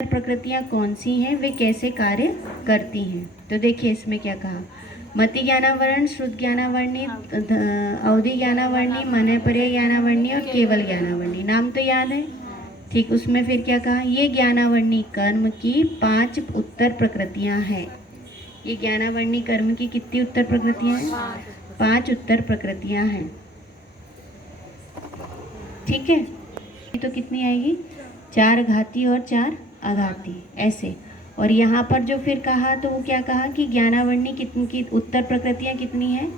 प्रकृतियाँ कौन सी हैं, वे कैसे कार्य करती हैं। तो देखिए इसमें क्या कहा, मति ज्ञानावरण, श्रुत ज्ञानावर्णी, अवधि ज्ञानावर्णी, मनःपर्य ज्ञानावर्णी और केवल ज्ञानावर्णी। नाम तो याद है, ठीक। उसमें फिर क्या कहा, ये ज्ञानावर्णी कर्म की 5 उत्तर प्रकृतियां हैं। ये ज्ञानावर्णी कर्म की कितनी उत्तर प्रकृतियां हैं? 5 उत्तर प्रकृतियां हैं, ठीक है। तो कितनी आएगी? 4 घाती और 4 अघाती, ऐसे। और यहाँ पर जो फिर कहा तो वो क्या कहा कि ज्ञानावर्णी कितनी की उत्तर प्रकृतियाँ कितनी हैं?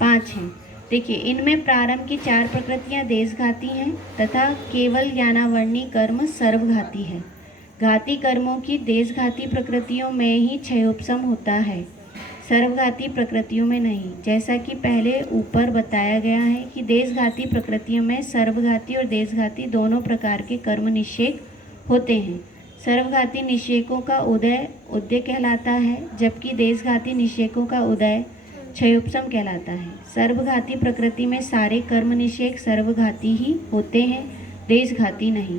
5 हैं। देखिए इनमें प्रारंभ की 4 प्रकृतियाँ देशघाती हैं तथा केवल ज्ञानावर्णी कर्म सर्वघाती है। घाती कर्मों की देशघाती प्रकृतियों में ही क्षयोपशम होता है, सर्वघाती प्रकृतियों में नहीं। जैसा कि पहले ऊपर बताया गया है कि देशघाती प्रकृतियों में सर्वघाती और देशघाती दोनों प्रकार के कर्म निषेक होते हैं। सर्वघाती निषेकों का उदय उद्य कहलाता है, जबकि देशघाती निषेकों का उदय क्षयोपशम कहलाता है। सर्वघाती प्रकृति में सारे कर्म निषेक सर्वघाती ही होते हैं, देशघाती नहीं।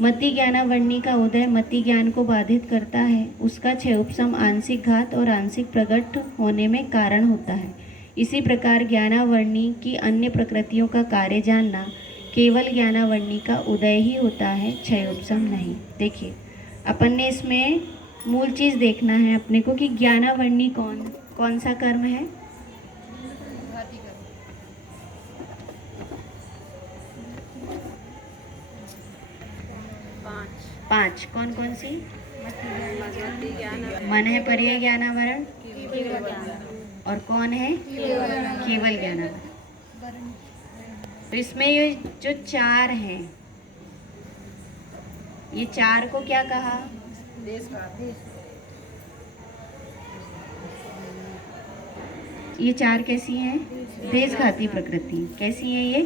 मति ज्ञानावर्णी का उदय मति ज्ञान को बाधित करता है, उसका क्षयोपशम आंशिक घात और आंशिक प्रकट होने में कारण होता है। इसी प्रकार ज्ञानावर्णी की अन्य प्रकृतियों का कार्य जानना केवल ज्ञानावर्णी का उदय ही होता है, क्षयोपशम नहीं। देखिए अपन ने इसमें मूल चीज़ देखना है अपने को कि ज्ञानावर्णी कौन सा कर्म है? पांच कौन कौन सी? मनःपर्य ज्ञानावरण, और कौन है? केवल ज्ञानावरण। तो इसमें ये जो 4 हैं, ये 4 को क्या कहा? ये 4 कैसी हैं? देशघाती प्रकृति। कैसी है ये?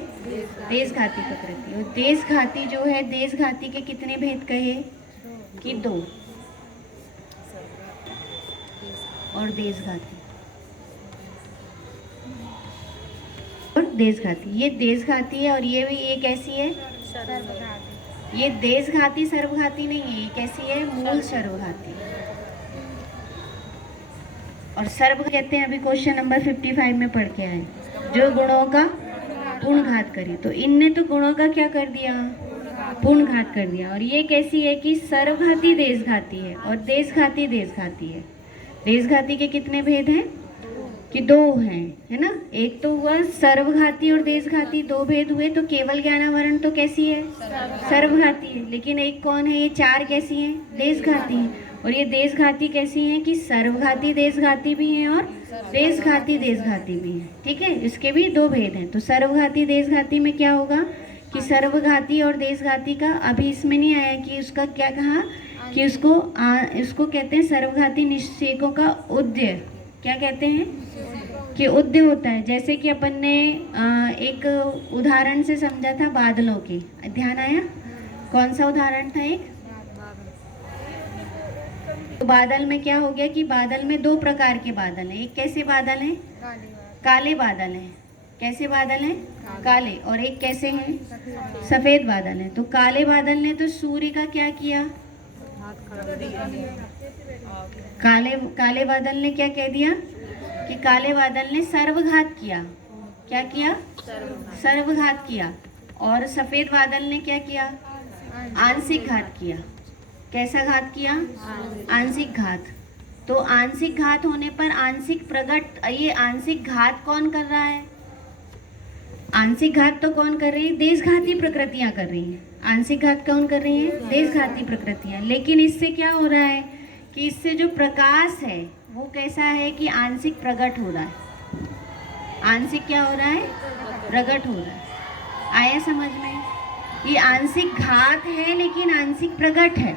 देशघाती प्रकृति। और देशघाती जो है, देशघाती के कितने भेद कहे कि 2, और देशघाती और देशघाती। ये देशघाती है और ये भी एक ऐसी है ये देशघाती सर्वघाती नहीं है, ये कैसी है? मूल सर्वघाती। और सर्व कहते हैं, अभी क्वेश्चन नंबर 55 में पढ़ के आए, जो गुणों का पूर्ण घात करे। तो इनने तो गुणों का क्या कर दिया? पूर्ण घात कर दिया। और ये कैसी है कि सर्वघाती देशघाती है और देशघाती देशघाती है। देशघाती के कितने भेद हैं? कि 2 हैं, है ना। एक तो हुआ सर्वघाती और देशघाती, 2 भेद हुए। तो केवल ज्ञानावरण तो कैसी है? सर्वघाती है। लेकिन एक कौन है? ये 4 कैसी हैं? देशघाती हैं। और ये देशघाती कैसी हैं कि सर्वघाती देशघाती भी हैं और देशघाती देशघाती भी हैं, ठीक है। इसके भी 2 भेद हैं। तो सर्वघाती देशघाती में क्या होगा कि सर्वघाती और देशघाती का अभी इसमें नहीं आया कि उसका क्या कहा कि उसको कहते हैं सर्वघाती निषेकों का उद्य। क्या कहते हैं? कि उद्य होता है। जैसे कि अपन ने एक उदाहरण से समझा था बादलों के, ध्यान आया? कौन सा उदाहरण था? एक तो बादल में क्या हो गया कि बादल में 2 प्रकार के बादल हैं। एक कैसे बादल हैं? काले बादल हैं। कैसे बादल हैं? काले। और एक कैसे हैं? सफेद बादल हैं। तो काले बादल ने तो सूर्य का क्या किया? काले बादल ने क्या कह दिया कि काले बादल ने सर्वघात किया। क्या किया? सर्वघात किया। और सफेद बादल ने क्या किया? आंशिक घात किया। कैसा घात किया? आंशिक घात। तो आंशिक घात होने पर आंशिक प्रकट, ये आंशिक घात कौन कर रहा है? आंशिक घात तो कौन कर रही है? देशघाती प्रकृतियां कर रही हैं। आंशिक घात कौन कर रही है? देशघाती प्रकृतियां। लेकिन इससे क्या हो रहा है कि इससे जो प्रकाश है वो कैसा है कि आंशिक प्रकट हो रहा है। आंशिक क्या हो रहा है? प्रकट हो रहा है। आया समझ में? ये आंशिक घात है लेकिन आंशिक प्रकट है।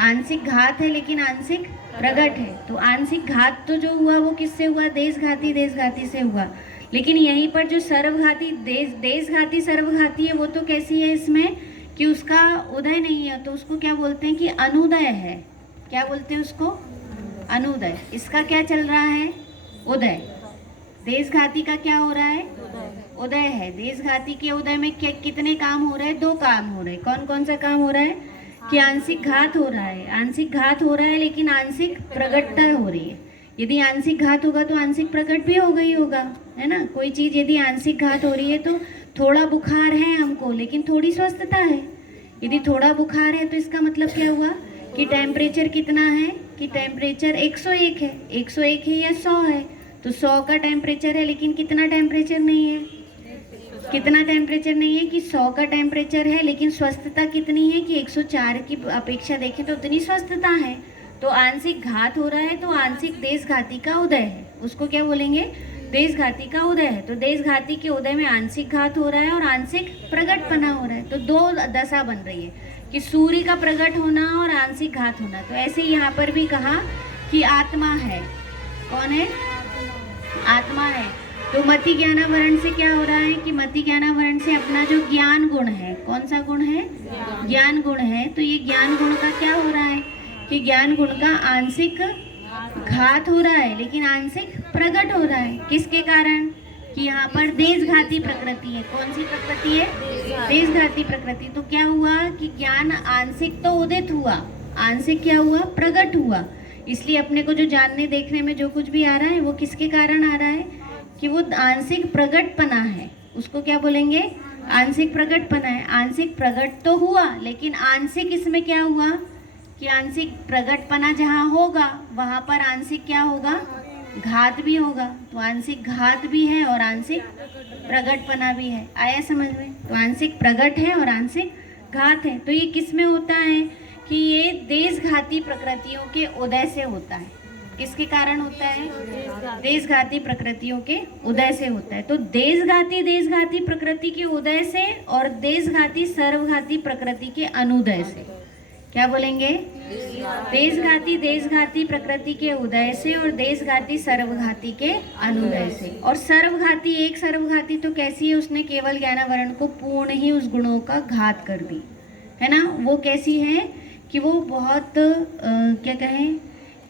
आंशिक घात है लेकिन आंशिक प्रकट है। तो आंशिक घात तो जो हुआ वो किससे हुआ? देशघाती देशघाती से हुआ। लेकिन यहीं पर जो सर्वघाती देशघाती सर्वघाती है वो तो कैसी है इसमें कि उसका उदय नहीं है, तो उसको क्या बोलते हैं कि अनुदय है। क्या बोलते हैं उसको? अनुदय। इसका क्या चल रहा है? उदय। देशघाती का क्या हो रहा है? उदय है। देशघाती के उदय में कितने काम हो रहे हैं? 2 काम हो रहे हैं। कौन कौन सा काम हो रहा है? कि आंशिक घात हो रहा है, आंशिक घात हो रहा है, लेकिन आंशिक प्रगटता हो रही है। यदि आंशिक घात होगा तो आंशिक प्रकट भी होगा ही होगा, है ना। कोई चीज़ यदि आंशिक घात हो रही है तो थोड़ा बुखार है हमको लेकिन थोड़ी स्वस्थता है। यदि थोड़ा बुखार है तो इसका मतलब क्या हुआ कि टेम्परेचर कितना है, कि टेम्परेचर 101 है, 101 है या 100 है, तो 100 का टेम्परेचर है लेकिन कितना टेम्परेचर नहीं है, कितना टेम्परेचर नहीं है कि 100 का टेम्परेचर है लेकिन स्वस्थता कितनी है कि 104 की अपेक्षा देखें तो उतनी स्वस्थता है। तो आंशिक घात हो रहा है तो आंशिक देशघाती का उदय है, उसको क्या बोलेंगे, देशघाती का उदय है। तो देशघाती के उदय में आंशिक घात हो रहा है और आंशिक प्रगटपना हो रहा है। तो दो दशा बन रही है कि सूर्य का प्रकट होना और आंशिक घात होना। तो ऐसे ही यहाँ पर भी कहा कि आत्मा है, कौन है, आत्मा है। तो मति ज्ञानावरण से क्या हो रहा है कि मति ज्ञानावरण से अपना जो ज्ञान गुण है, कौन सा गुण है, ज्ञान गुण है। तो ये ज्ञान गुण का क्या हो रहा है कि ज्ञान गुण का आंशिक घात हो रहा है लेकिन आंशिक प्रकट हो रहा है। किसके कारण कि यहाँ पर देशघाती प्रकृति है। कौन सी प्रकृति है, देशघाती प्रकृति। तो क्या हुआ कि ज्ञान आंशिक तो उदित हुआ, आंशिक क्या हुआ, प्रकट हुआ। इसलिए अपने को जो जानने देखने में जो कुछ भी आ रहा है वो किसके कारण आ रहा है कि वो आंशिक प्रकटपना है। उसको क्या बोलेंगे, आंशिक प्रकटपना है। आंशिक प्रकट तो हुआ लेकिन आंशिक इसमें क्या हुआ कि आंशिक प्रकटपना जहाँ होगा वहाँ पर आंशिक क्या होगा, घात भी होगा। तो आंशिक घात भी है और आंशिक प्रकटपना भी है। आया समझ में। तो आंशिक प्रकट है और आंशिक घात है। तो ये किस में होता है कि ये देशघाती प्रकृतियों के उदय से होता है। किसके कारण होता है, देशघाती प्रकृतियों के उदय से होता है। तो देशघाती प्रकृति के उदय से और देशघाती सर्वघाती प्रकृति के अनुदय से, क्या बोलेंगे, देशघाती प्रकृति के उदय से और देशघाती सर्वघाती के अनुदय से। और सर्वघाती, एक सर्वघाती तो कैसी है, उसने केवल ज्ञानावरण को पूर्ण ही उस गुणों का घात कर दी, है ना। वो कैसी है कि वो बहुत क्या कहें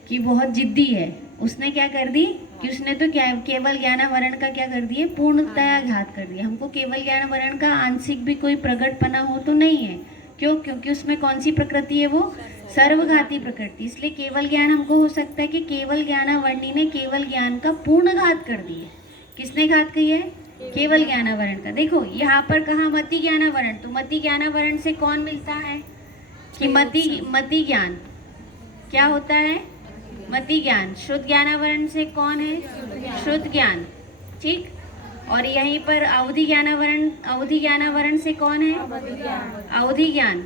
कि बहुत जिद्दी है। उसने क्या कर दी कि उसने तो क्या केवल ज्ञानावरण का क्या कर दिया, पूर्णतया घात कर दिया। हमको केवल ज्ञानावरण का आंशिक भी कोई प्रकटपना हो तो नहीं है। क्यों, क्योंकि उसमें कौन सी प्रकृति है, वो सर्वघाती प्रकृति। इसलिए केवल ज्ञान हमको हो सकता है कि केवल ज्ञानावरणी ने केवल ज्ञान का पूर्ण घात कर दिया। किसने घात की है, केवल ज्ञानावरण का। देखो यहाँ पर कहा मति ज्ञानावरण, तो मति ज्ञानावरण से कौन मिलता है कि मति ज्ञान क्या होता है, मति ज्ञान। शुद्ध ज्ञानावरण से कौन है, शुद्ध ज्ञान, ठीक। और यहीं पर अवधि ज्ञानावरण से कौन है, अवधि ज्ञान,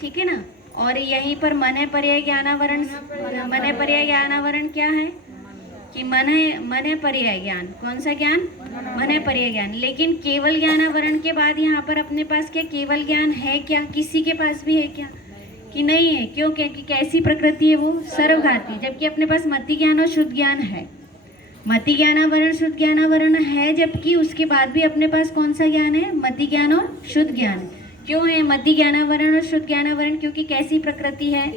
ठीक है ना। और यहीं पर मन पर्याय ज्ञानावरण, मन पर्याय ज्ञानावरण क्या है कि मन पर्याय ज्ञान, कौन सा ज्ञान, मन पर्याय ज्ञान। लेकिन केवल ज्ञानावरण के बाद यहाँ पर अपने पास क्या केवल ज्ञान है क्या, किसी के पास भी है क्या कि नहीं है। क्यों, क्योंकि कैसी प्रकृति है वो, सर्वघाती। जबकि अपने पास मति ज्ञान और शुद्ध ज्ञान है। मति ज्ञानावरण शुद्ध ज्ञानावरण है, जबकि उसके बाद भी अपने पास कौन सा ज्ञान है, मति ज्ञान और शुद्ध ज्ञान। क्यों है मति ज्ञानावरण और शुद्ध ज्ञानावरण, क्योंकि कैसी प्रकृति है,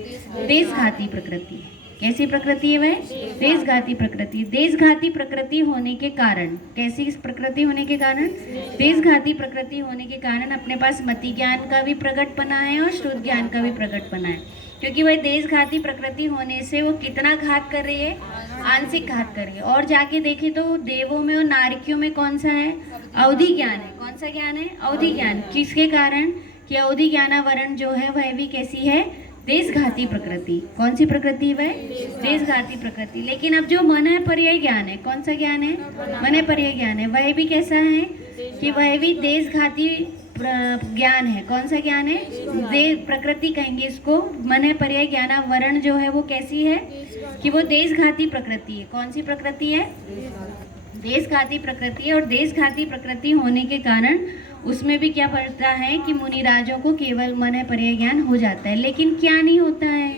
देशघाती प्रकृति है। कैसी प्रकृति है वह, देशघाती प्रकृति। देशघाती प्रकृति होने के कारण, कैसी प्रकृति होने के कारण, देशघाती प्रकृति होने के कारण अपने पास मति ज्ञान का भी प्रकटपना है और शुद्ध ज्ञान का भी प्रकटपना है। क्योंकि वह देशघाती प्रकृति होने से वो कितना घात कर रही है, आंशिक घात कर रही है। और जाके देखें तो देवों में और नारकियों में कौन सा है, अवधि ज्ञान है। कौन सा ज्ञान है, अवधि ज्ञान। किसके कारण कि अवधि ज्ञानावरण जो है वह भी कैसी है, देशघाती प्रकृति। कौन सी प्रकृति है वह, देशघाती प्रकृति। लेकिन अब जो मन पर्याय ज्ञान है, कौन सा ज्ञान है, मन पर्याय ज्ञान है, वह भी कैसा है कि वह भी देशघाती ज्ञान है। कौन सा ज्ञान है, प्रकृति कहेंगे इसको। मन पर्याय ज्ञानावरण जो है वो कैसी है कि वो देशघाती प्रकृति है। कौन सी प्रकृति है, देशघाती प्रकृति है। और देशघाती प्रकृति होने के कारण उसमें भी क्या पड़ता है कि मुनिराजों को केवल मन पर्याय ज्ञान हो जाता है। लेकिन क्या नहीं होता है,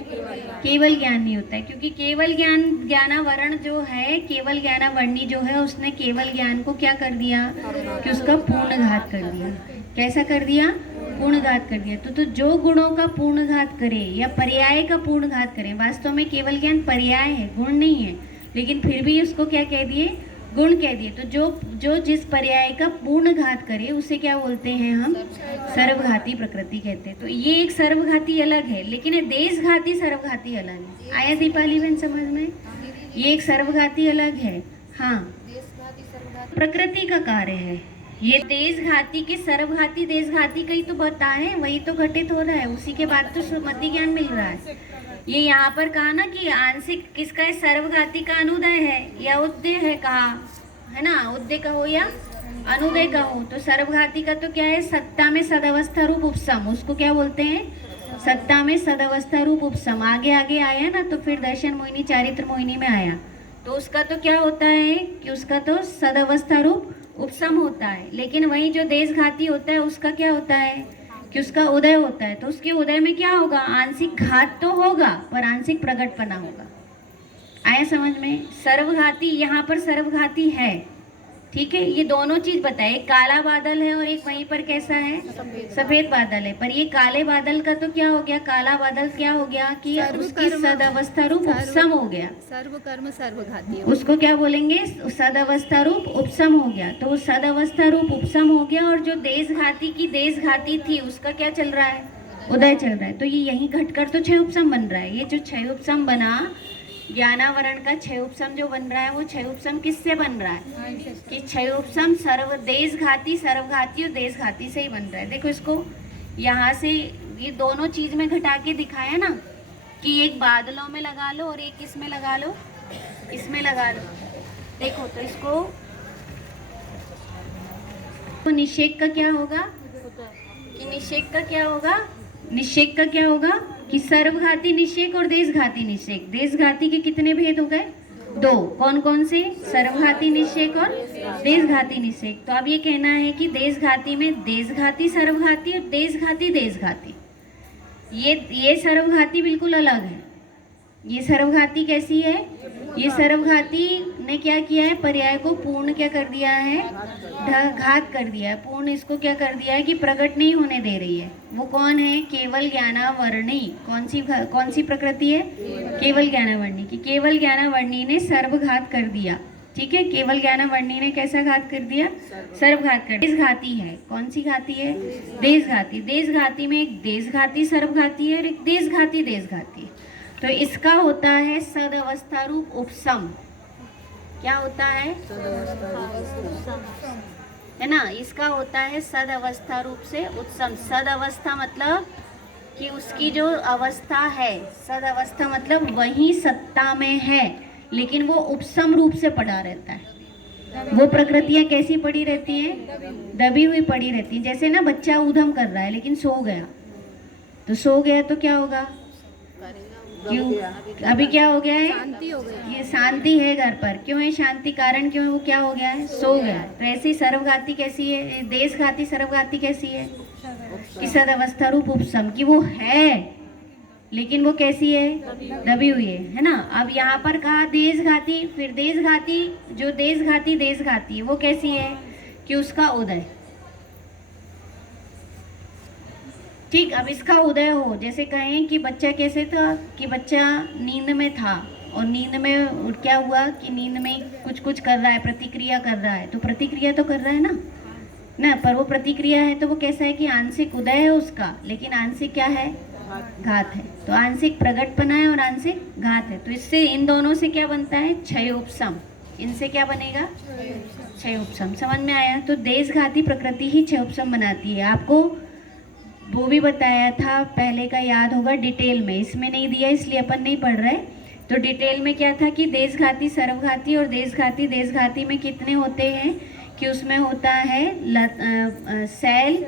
केवल ज्ञान नहीं होता है। क्योंकि केवल ज्ञानावरण जो है, केवल ज्ञानावरणी जो है, उसने केवल ज्ञान को क्या कर दिया कि उसका पूर्ण घात कर दिया। कैसा कर दिया, पूर्ण घात कर दिया। तो जो गुणों का पूर्ण घात करे या पर्याय का पूर्ण घात करे, वास्तव में केवल ज्ञान पर्याय है, गुण नहीं है, लेकिन फिर भी उसको क्या कह दिए, गुण कह दिए। तो जो जो जिस पर्याय का पूर्ण घात करे उसे क्या बोलते हैं हम? सर्वघाती प्रकृति कहते हैं। तो ये एक सर्वघाती अलग है, लेकिन देशघाती सर्वघाती अलग है। आया दीपाली बहन समझ में? ये एक सर्वघाती अलग है, हाँ, प्रकृति का कार्य है। ये देशघाती के सर्वघाती देशघाती का ही तो बता है, वही तो घटित हो रहा है, उसी के बाद तो सुमति ज्ञान मिल रहा है। ये यहाँ पर कहा ना कि आंशिक किसका है? सर्वघाती का अनुदय है या उदय है, कहा है ना, उदय कहो या अनुदय कहो। तो सर्वघाती का तो क्या है? सत्ता में सदवस्था रूप उपसम, उसको क्या बोलते हैं? सत्ता में सदवस्था रूप उपसम। आगे आगे आया ना, तो फिर दर्शन मोहिनी चारित्र मोहिनी में आया, तो उसका तो क्या होता है कि उसका तो सदवस्था रूप उपसम होता है। लेकिन वही जो देशघाती होता है उसका क्या होता है कि उसका उदय होता है। तो उसके उदय में क्या होगा? आंशिक घात तो होगा पर आंशिक प्रकटपना होगा। आया समझ में? सर्वघाती यहाँ पर सर्वघाती है, ठीक है। ये दोनों चीज बताए, एक काला बादल है और एक वहीं पर कैसा है? सफेद बादल है। पर ये काले बादल का तो क्या हो गया? काला बादल क्या हो गया कि उसकी सदवस्था रूप उपसम हो गया। सर्वकर्म सर्वघाती, उसको क्या बोलेंगे? सदवस्था रूप उपसम हो गया। तो सदवस्था रूप उपसम हो गया, और जो देशघाती की देशघाती थी उसका क्या चल रहा है? उदय चल रहा है। तो ये यहीं घटकर तो क्षय उपसम बन रहा है। ये जो क्षय उपसम बना, ज्ञानावरण का क्षय उपसम जो बन रहा है, वो क्षय उपसम किससे बन रहा है? कि क्षय उपसम सर्व देशघाती सर्वघाती और देशघाती से ही बन रहा है। देखो इसको यहाँ से ये दोनों चीज में घटा के दिखाया ना, कि एक बादलों में लगा लो और एक इसमें लगा लो, इसमें लगा लो। देखो तो इसको तो निषेक का क्या होगा? कि निषेक का क्या होगा? निषेक का क्या होगा कि सर्वघाती निषेक और देशघाती निषेक। देशघाती के कितने भेद हो गए? दो। कौन कौन से? सर्वघाती निषेक और देशघाती निषेक। तो अब ये कहना है कि देशघाती में देशघाती सर्वघाती और देशघाती देशघाती, ये सर्वघाती बिल्कुल अलग है। ये सर्वघाती कैसी है? ये सर्वघाती ने क्या किया है? पर्याय को पूर्ण क्या कर दिया है? घात कर दिया है। पूर्ण इसको क्या कर दिया है कि प्रकट नहीं होने दे रही है। वो कौन है? केवल ज्ञानावर्णी। कौन सी प्रकृति है? केवल ज्ञानावर्णी की। केवल ज्ञानावर्णी ने सर्वघात कर दिया, ठीक है। केवल ज्ञानावर्णी ने कैसा घात कर दिया? सर्वघात कर। देशघाती है। कौन सी घाती है? देशघाती। देशघाती में एक देशघाती सर्वघाती है और एक देशघाती देशघाती। तो इसका होता है सदवस्था रूप उपसम। क्या होता है? है ना, इसका होता है सद अवस्था रूप से उत्सम। सद अवस्था मतलब कि उसकी जो अवस्था है, सद अवस्था मतलब वही सत्ता में है, लेकिन वो उपसम रूप से पड़ा रहता है। वो प्रकृतियां कैसी पड़ी रहती हैं? दबी हुई पड़ी रहती हैं। जैसे ना बच्चा ऊधम कर रहा है लेकिन सो गया, तो सो गया तो क्या होगा? क्यों? अभी क्या हो गया है? शांति हो गई। ये शांति है घर पर। क्यों है शांति? कारण क्यों है? वो क्या हो गया है? सो गया। तो ऐसी सर्वघाती कैसी है? देशघाती सर्वघाती कैसी है? कि सदवस्था रूप उपसम, कि वो है लेकिन वो कैसी है? दबी हुई है ना। अब यहाँ पर कहा देशघाती, फिर देशघाती, जो देशघाती देशघाती वो कैसी है? कि उसका उदय, ठीक। अब इसका उदय हो, जैसे कहें कि बच्चा कैसे था कि बच्चा नींद में था और नींद में क्या हुआ कि नींद में कुछ कुछ कर रहा है, प्रतिक्रिया कर रहा है। तो प्रतिक्रिया तो कर रहा है ना, पर वो प्रतिक्रिया है तो वो कैसा है कि आंशिक उदय है उसका, लेकिन आंशिक क्या है? घात है। तो आंशिक प्रकटपना है और आंशिक घात है। तो इससे इन दोनों से क्या बनता है? क्षय उपसम। इनसे क्या बनेगा? क्षय उपसम। समझ में आया? तो देशघाती प्रकृति ही क्षय उपसम बनाती है। आपको वो भी बताया था पहले का, याद होगा, डिटेल में। इसमें नहीं दिया इसलिए अपन नहीं पढ़ रहे। तो डिटेल में क्या था कि देशघाती सर्वघाती और देशघाती देशघाती में कितने होते हैं कि उसमें होता है शैल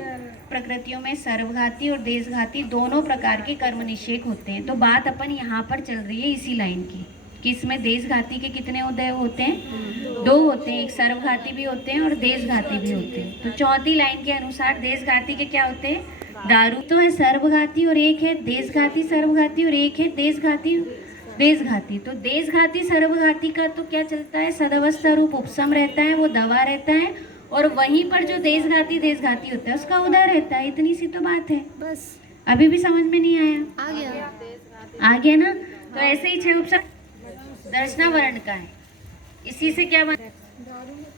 प्रकृतियों में सर्वघाती और देशघाती दोनों प्रकार के कर्म निषेक होते हैं। तो बात अपन यहाँ पर चल रही है इसी लाइन की कि इसमें देशघाती के कितने उदय होते हैं? दो होते हैं। एक सर्वघाती भी होते हैं और देशघाती भी होते हैं। तो चौथी लाइन के अनुसार देशघाती के क्या होते हैं? दारू तो है सर्वघाती और एक है देशघाती सर्वघाती और एक है देशघाती देशघाती। तो देशघाती सर्वघाती का तो क्या चलता है? सदवस्था रूप उपसम रहता है, वो दबा रहता है, और वहीं पर जो देशघाती देशघाती होता है उसका उदय रहता है। इतनी सी तो बात है बस। अभी भी समझ में नहीं आया? आ गया ना। तो ऐसे ही छह उपसम दर्शनावरण का है। इसी से क्या दारू में